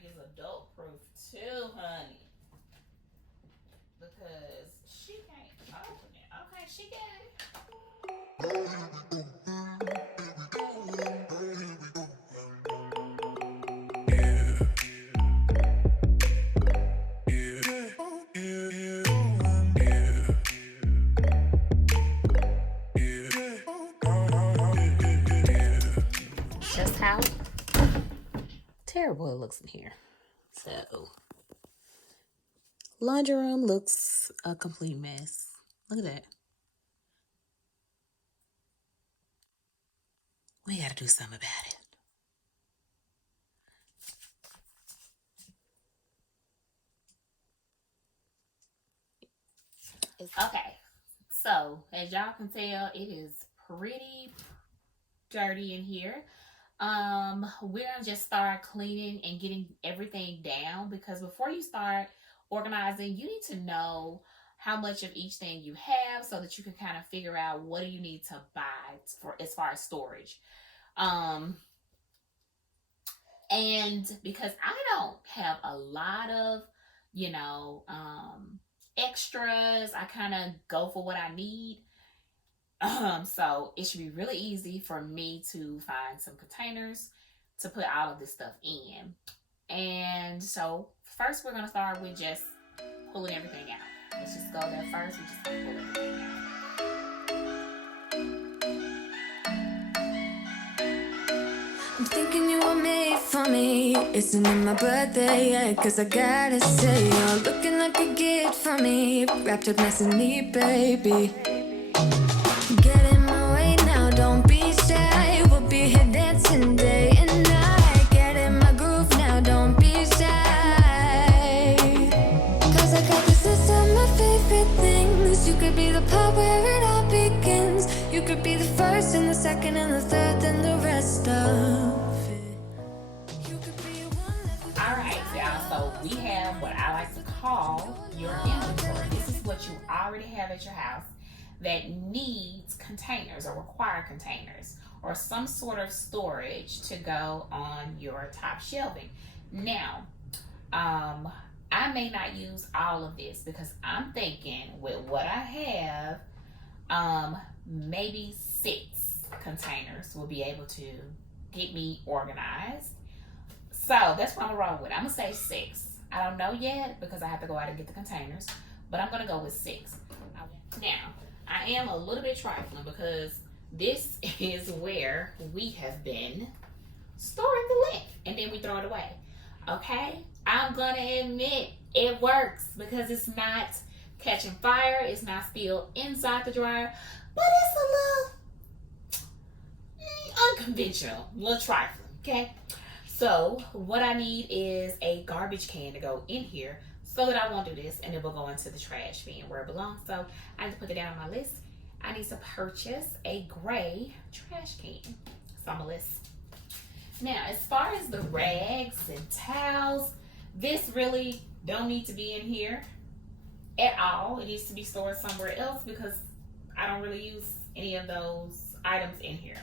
think it's adult proof too, honey. Because she can't open it. Okay, she got it. Just how terrible it looks in here. So, laundry room looks a complete mess. Look at that. We gotta do something about it. Okay, so as y'all can tell, it is pretty dirty in here. We're gonna just start cleaning and getting everything down, because before you start organizing, you need to know how much of each thing you have so that you can kind of figure out what do you need to buy for as far as storage. And because I don't have a lot of, extras, I kind of go for what I need. So it should be really easy for me to find some containers to put all of this stuff in. And so first we're gonna start with just pulling everything out. Let's just go there first. We just pull everything out. I'm thinking you were made for me. Isn't it my birthday yet? Cause I gotta say, you're looking like a gift for me. Wrapped up nice and neat, baby. Get in my way now, don't be shy. We'll be here dancing day and night. Get in my groove now, don't be shy. Cause I got this list of my favorite things. You could be the part where it all begins. You could be the first and the second and the third and the rest of it. You could be one. Alright, y'all, so we have what I like to call your inventory. This is what you already have at your house that needs containers or require containers or some sort of storage to go on your top shelving. Now, I may not use all of this because I'm thinking with what I have, maybe 6 containers will be able to get me organized. So that's what I'm gonna roll with. I'm gonna say 6. I don't know yet because I have to go out and get the containers, but I'm gonna go with 6. Now, I am a little bit trifling because this is where we have been storing the lint and then we throw it away. Okay? I'm gonna admit it works because it's not catching fire, it's not still inside the dryer, but it's a little unconventional, a little trifling, okay? So what I need is a garbage can to go in here so that I won't do this and it will go into the trash bin where it belongs. So I need to put it down on my list. I need to purchase a gray trash can. It's on my list. Now, as far as the rags and towels, this really don't need to be in here at all. It needs to be stored somewhere else because I don't really use any of those items in here.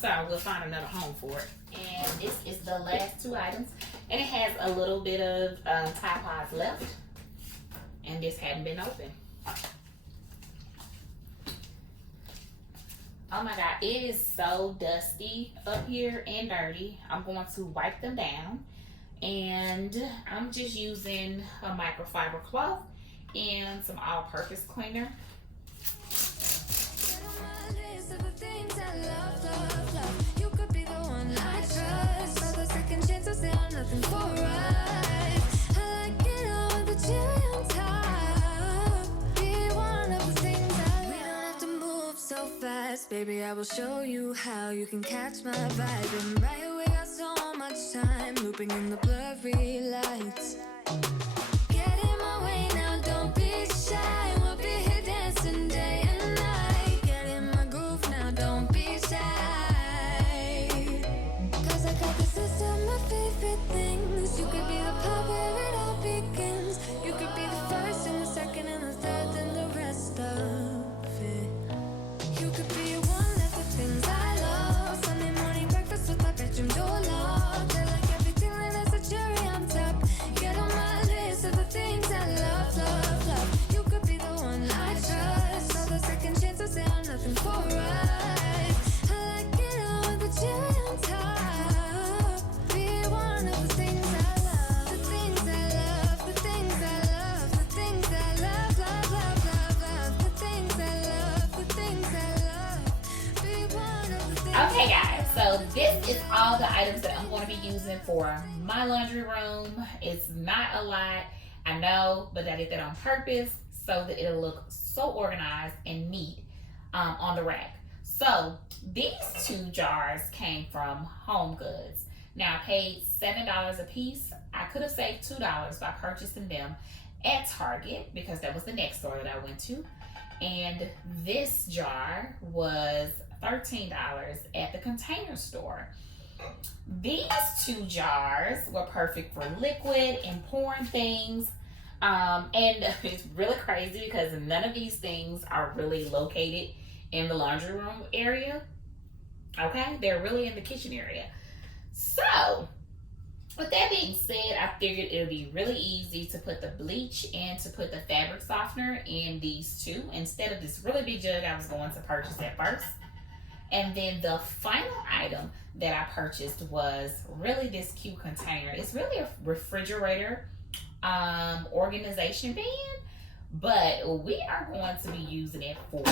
So we'll find another home for it. And this is the last 2 items. And it has a little bit of Tide Pods left. And this hadn't been opened. Oh my God, it is so dusty up here and dirty. I'm going to wipe them down. And I'm just using a microfiber cloth and some all-purpose cleaner. You could be the one I trust. All the second chances, they are nothing for us. I like it all with the cherry on top. Be one of the things I love. We don't have to move so fast, baby. I will show you how you can catch my vibe. And right away, got so much time looping in the blurry lights. Get in my way now, don't be shy. We'll be here dancing day and night. Get in my groove now, don't be shy. Cause I got this list of my favorite things. You could be the part where it all begins. You could be the first and the second and the third and the rest of it. You could be one of the things I love. Sunday morning breakfast with my bedroom door locked. I like everything that has a cherry on top. Okay, guys, so this is all the items that I'm going to be using for my laundry room. It's not a lot, I know, but I did that on purpose so that it'll look so organized and neat on the rack. So these 2 jars came from Home Goods. Now I paid $7 a piece. I could have saved $2 by purchasing them at Target because that was the next store that I went to. And this jar was $13 at the Container Store. These 2 jars were perfect for liquid and pouring things. And it's really crazy because none of these things are really located in the laundry room area. Okay, they're really in the kitchen area. So with that being said, I figured it would be really easy to put the bleach and to put the fabric softener in these 2 instead of this really big jug I was going to purchase at first. And then the final item that I purchased was really this cute container. It's really a refrigerator organization band, but we are going to be using it for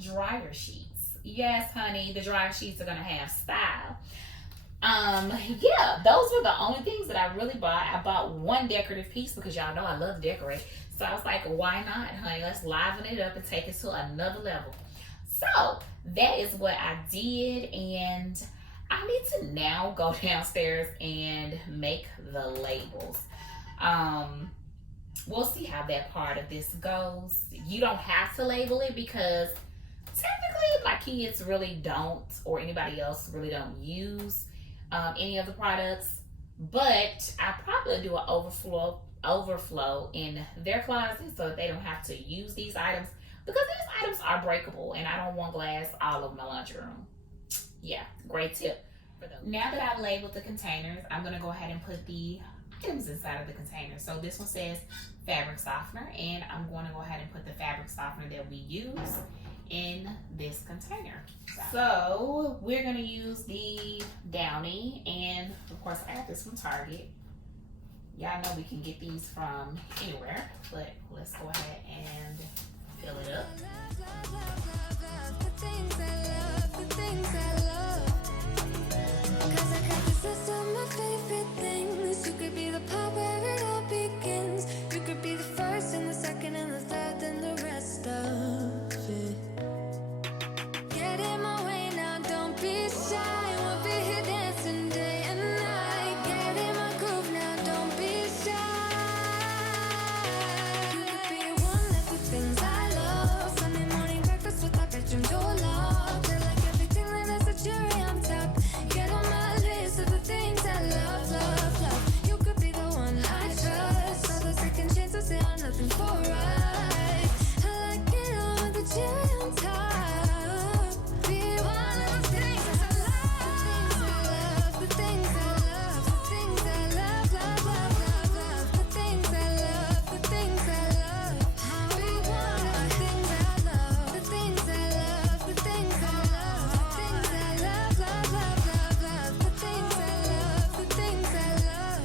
dryer sheets. Yes, honey, the dryer sheets are gonna have style. Yeah, those were the only things that I really bought. I bought 1 decorative piece because y'all know I love to decorate. So I was like, why not, honey? Let's liven it up and take it to another level. So that is what I did, and I need to now go downstairs and make the labels. We'll see how that part of this goes. You don't have to label it because technically my kids really don't, or anybody else really don't use any of the products, but I probably do an overflow in their closet so that they don't have to use these items, because these items are breakable and I don't want glass all over my laundry room. Yeah, great tip. Now that I've labeled the containers, I'm going to go ahead and put the items inside of the container. So this one says fabric softener, and I'm going to go ahead and put the fabric softener that we use in this container. So we're going to use the Downy, and of course I got this from Target. Y'all know we can get these from anywhere, but let's go ahead and fill it up. Cause I got this list of my favorite things. You could be the part where it all begins. You could be the first and the second and the third and the rest of it. Get in my way now, don't be shy. We'll be here dancing day and night. Get in my groove now, don't be shy. You could be one of the things I love. Sunday morning breakfast with my bedroom door locked. I like everything that has a cherry on top. Get on my list of the things I love, love, love. You could be the one I trust. All the second chances, they are nothing for right. I like it all with the cherry on top. Be one of the things I love. The things I love, the things I love, love, love, love, love. The things I love, the things I love. Be one of the things I love. The things I love, the things I love, the things I love, love, love, love, love. The things I love, the things I love.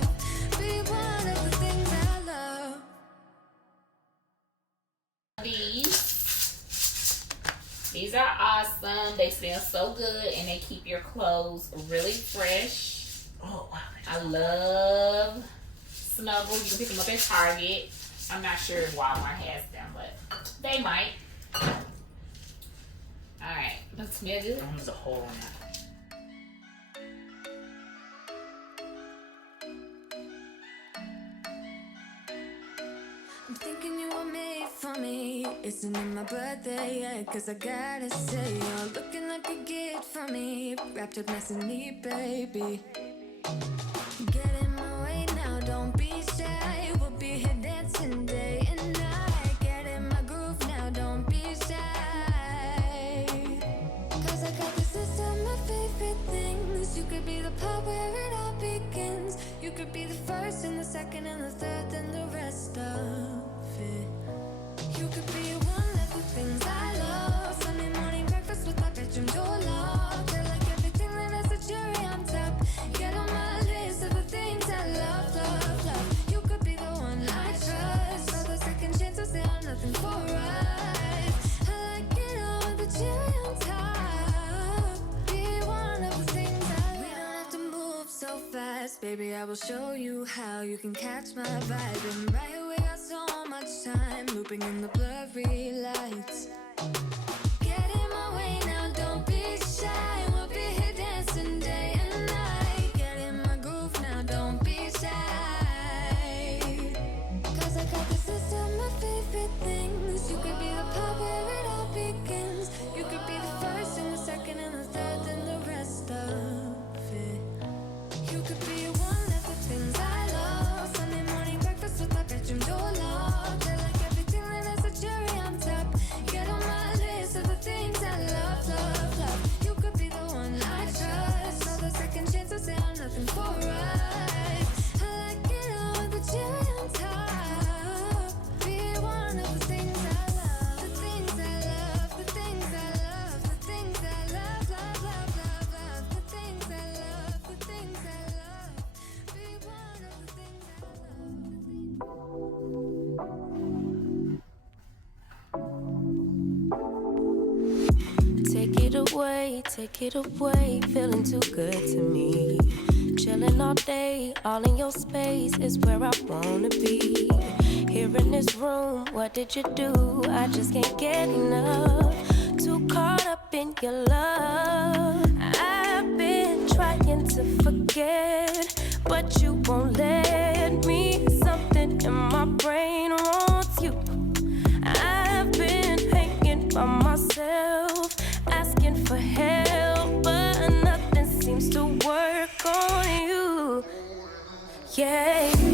Be one of the things I love. These are awesome. They smell so good and they keep your clothes really fresh. Oh, wow. I love Snuggle. You can pick them up at Target. I'm not sure if Walmart has them, but they might. Alright, does it smell good? There's a hole in that. I'm thinking you were made for me. Isn't it my birthday yet? Cause I gotta say, you're looking like a gift for me. Wrapped up nice and neat, baby. Get in my way now, don't be shy. We'll be here dancing day and night. Get in my groove now, don't be shy. Cause I got this list of my favorite things. You could be the part where it all begins. You could be the first and the second and the third and the rest of it. You could be one of the things I love. Sunday morning breakfast with my bedroom door locked. I like everything that has a cherry on top. Get on my list of the things I love, love, love. You could be the one I trust. All the second chances, they are nothing for right. I like it all with the cherry on top. Be one will show you how you can catch my vibe. And right here we got so much time, looping in the blurry lights. Get in my way now, don't be shy. We'll be here dancing day and night. Get in my groove now, don't be shy. Cause I got this list of my favorite things. You could be the part where it all begins. You could be the first and the second and the third and the rest of it. You could be one of the things I love. Sunday morning breakfast with my bedroom door locked. I like everything that has a cherry on top. Get on my list of the things I love, love, love. You could be the one I trust. All the second chances say I'm nothing for us. I like it all with the cherry on top. Be one of the things I love. The things I love, the things I love, the things I love, love, love, love, love. The things I love, the things I love. Be one of the things I love. Take it away, feeling too good to me. Chilling all day, all in your space is where I wanna be. Here in this room, what did you do? I just can't get enough. Too caught up in your love. I've been trying to forget, but you won't let me. Something in my brain wants you. I've been hanging by myself, asking for help, but nothing seems to work on you. Yeah.